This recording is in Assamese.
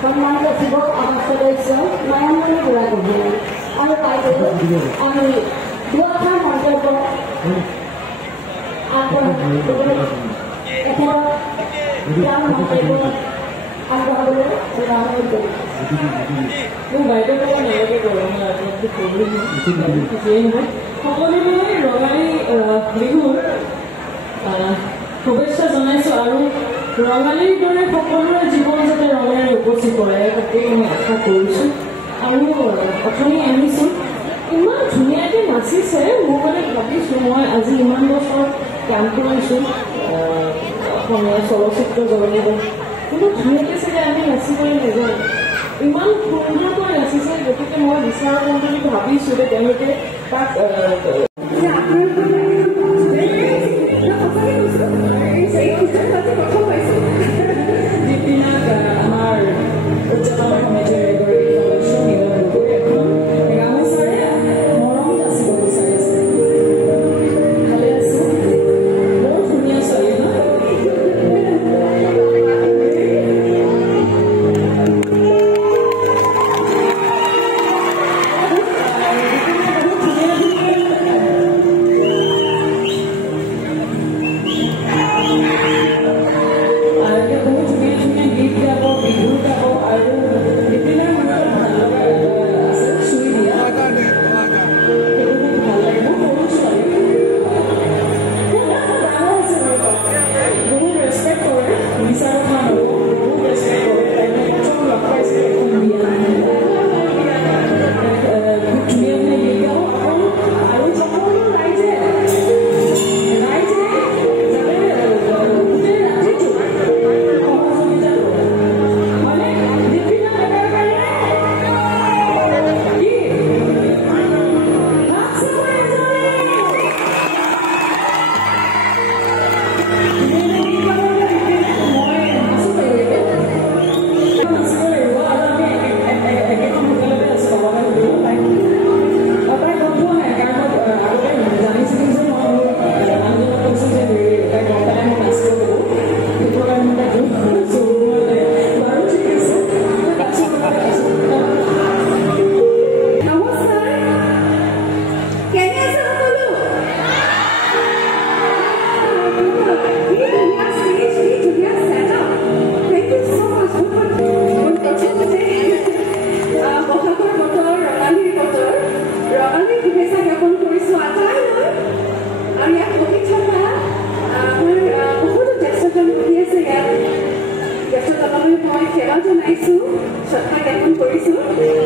সম্মানিত যুৱক আমাৰ সদস্য নয়নমণি বুঢ়াগোহাঁই আৰু বাইদেউ আমি দুআষাৰ মন্তব্য আগবঢ়াবলৈ মোৰ বাইদেউ ক'ব নালাগে গৰম সকলোৰে ৰঙালী বিহুৰ শুভেচ্ছা জনাইছোঁ আৰু ৰঙালীৰ দৰে সকলোৰে জীৱন যাতে ৰঙেৰে উপচি পৰে তাকেই মই আশা কৰিছোঁ আৰু অথনি আহিছোঁ ইমান ধুনীয়াকৈ নাচিছে মই মানে ভাবিছোঁ মই আজি ইমান বছৰ কাম কৰিছোঁ অসমীয়া চলচ্চিত্ৰ জগতত কিন্তু ধুনীয়াকৈ চাগে আমি নাচিবলৈ নাজানো ইমান সুন্দৰকৈ নাচিছে গতিকে মই বিচাৰোঁ বুলি ভাবিছোঁ যে তেওঁলোকে তাক শ্ৰদ্ধা জ্ঞাপন কৰিছোঁ